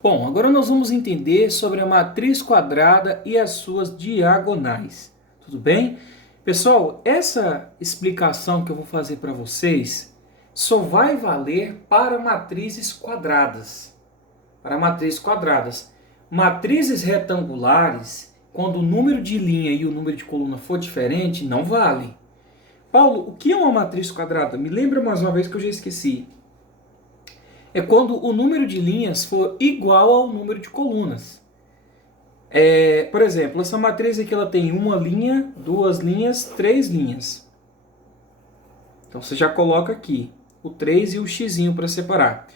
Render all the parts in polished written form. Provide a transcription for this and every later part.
Bom, agora nós vamos entender sobre a matriz quadrada e as suas diagonais. Tudo bem? Pessoal, essa explicação que eu vou fazer para vocês só vai valer para matrizes quadradas. Para matrizes quadradas. Matrizes retangulares, quando o número de linha e o número de coluna for diferente, não vale. Paulo, o que é uma matriz quadrada? Me lembra mais uma vez que eu já esqueci. É quando o número de linhas for igual ao número de colunas. Por exemplo, essa matriz aqui ela tem uma linha, duas linhas, três linhas. Então você já coloca aqui o 3 e o xizinho para separar.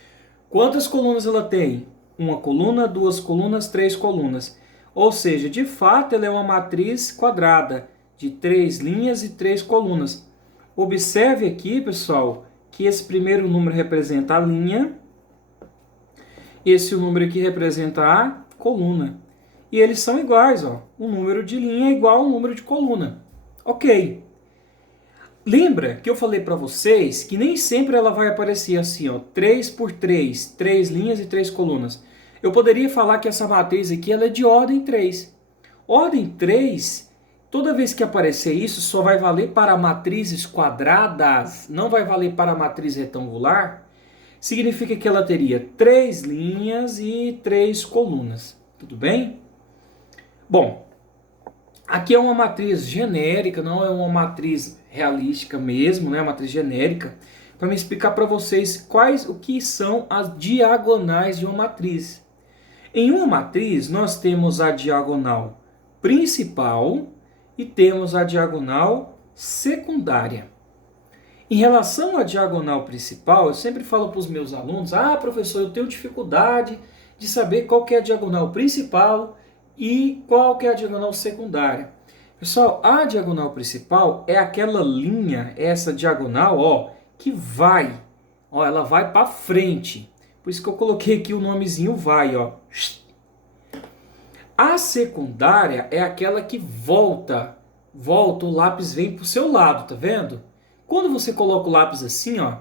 Quantas colunas ela tem? Uma coluna, duas colunas, três colunas. Ou seja, de fato ela é uma matriz quadrada de três linhas e três colunas. Observe aqui, pessoal, que esse primeiro número representa a linha. Esse número aqui representa a coluna. E eles são iguais, ó. O número de linha é igual ao número de coluna. Ok. Lembra que eu falei para vocês que nem sempre ela vai aparecer assim, ó, 3 por 3, 3 linhas e 3 colunas. Eu poderia falar que essa matriz aqui ela é de ordem 3. Ordem 3, toda vez que aparecer isso, só vai valer para matrizes quadradas, não vai valer para a matriz retangular. Significa que ela teria 3 linhas e 3 colunas. Tudo bem? Bom, aqui é uma matriz genérica, não é uma matriz realística mesmo, né? Uma matriz genérica, para me explicar para vocês o que são as diagonais de uma matriz. Em uma matriz, nós temos a diagonal principal e temos a diagonal secundária. Em relação à diagonal principal, eu sempre falo para os meus alunos, professor, eu tenho dificuldade de saber qual que é a diagonal principal e qual que é a diagonal secundária. Pessoal, a diagonal principal é aquela linha, essa diagonal, ó, que vai, ó, ela vai para frente. Por isso que eu coloquei aqui o nomezinho vai, ó. A secundária é aquela que volta, o lápis vem para o seu lado, tá vendo? Quando você coloca o lápis assim, ó,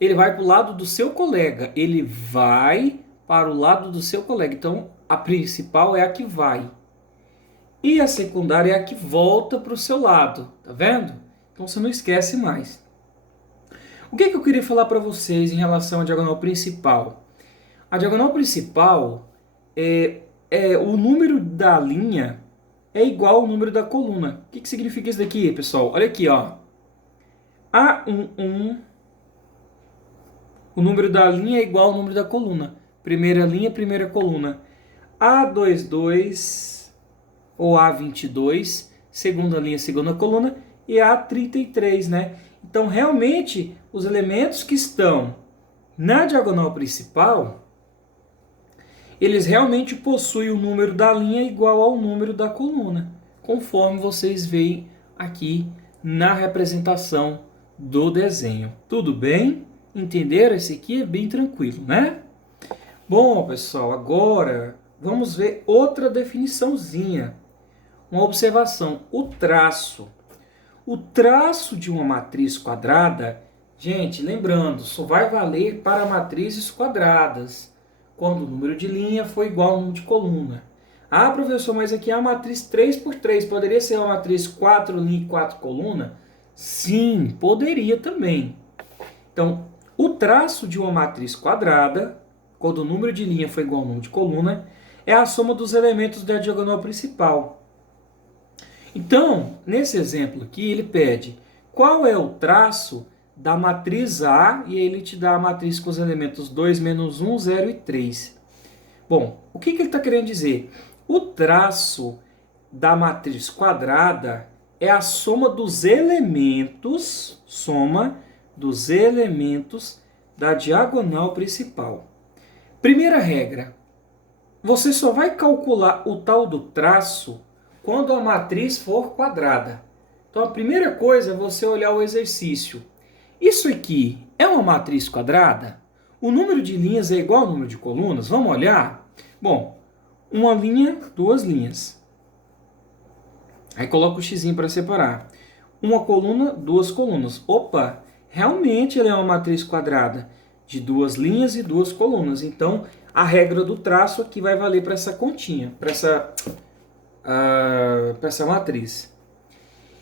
ele vai para o lado do seu colega. Ele vai para o lado do seu colega. Então, a principal é a que vai. E a secundária é a que volta para o seu lado. Tá vendo? Então, você não esquece mais. O que eu queria falar para vocês em relação à diagonal principal? A diagonal principal o número da linha é igual ao número da coluna. O que significa isso daqui, pessoal? Olha aqui, ó. A11, o número da linha é igual ao número da coluna. Primeira linha, primeira coluna. A22 ou A22, segunda linha, segunda coluna. E A33, né? Então, realmente, os elementos que estão na diagonal principal, eles realmente possuem o número da linha igual ao número da coluna, conforme vocês veem aqui na representação do desenho. Tudo bem? Entenderam? Esse aqui é bem tranquilo, né? Bom, pessoal, agora vamos ver outra definiçãozinha. Uma observação. O traço. O traço de uma matriz quadrada, gente, lembrando, só vai valer para matrizes quadradas, quando o número de linha for igual ao número de coluna. Professor, mas aqui é a matriz 3 por 3. Poderia ser uma matriz 4 linha e 4 coluna? Sim, poderia também. Então, o traço de uma matriz quadrada, quando o número de linha for igual ao número de coluna, é a soma dos elementos da diagonal principal. Então, nesse exemplo aqui, ele pede qual é o traço da matriz A, e ele te dá a matriz com os elementos 2, menos 1, 0 e 3. Bom, o que ele está querendo dizer? O traço da matriz quadrada é a soma dos elementos, da diagonal principal. Primeira regra, você só vai calcular o tal do traço quando a matriz for quadrada. Então a primeira coisa é você olhar o exercício. Isso aqui é uma matriz quadrada? O número de linhas é igual ao número de colunas? Vamos olhar? Bom, uma linha, duas linhas. Aí coloca o xizinho para separar. Uma coluna, duas colunas. Opa, realmente ela é uma matriz quadrada de duas linhas e duas colunas. Então, a regra do traço aqui vai valer para essa continha, para essa matriz.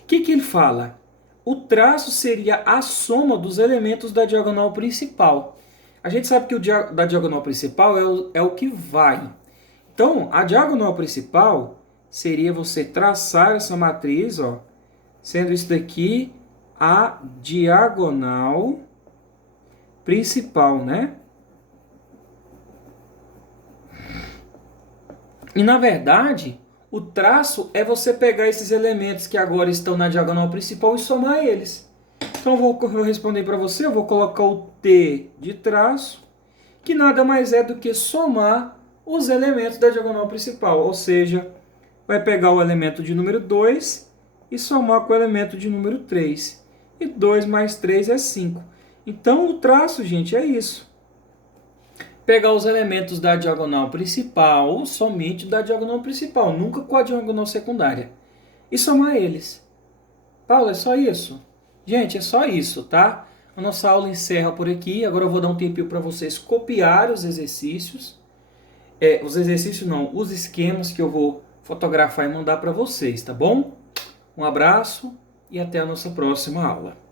O que ele fala? O traço seria a soma dos elementos da diagonal principal. A gente sabe que o da diagonal principal é o que vai. Então, a diagonal principal seria você traçar essa matriz, ó, sendo isso daqui a diagonal principal, né? E, na verdade, o traço é você pegar esses elementos que agora estão na diagonal principal e somar eles. Então, eu vou responder para você, eu vou colocar o T de traço, que nada mais é do que somar os elementos da diagonal principal. Ou seja, vai pegar o elemento de número 2 e somar com o elemento de número 3. E 2 mais 3 é 5. Então, o traço, gente, é isso. Pegar os elementos da diagonal principal, somente da diagonal principal, nunca com a diagonal secundária. E somar eles. Paulo, é só isso? Gente, é só isso, tá? A nossa aula encerra por aqui. Agora eu vou dar um tempinho para vocês copiar os exercícios. Os exercícios não, os esquemas que eu vou fotografar e mandar para vocês, tá bom? Um abraço e até a nossa próxima aula.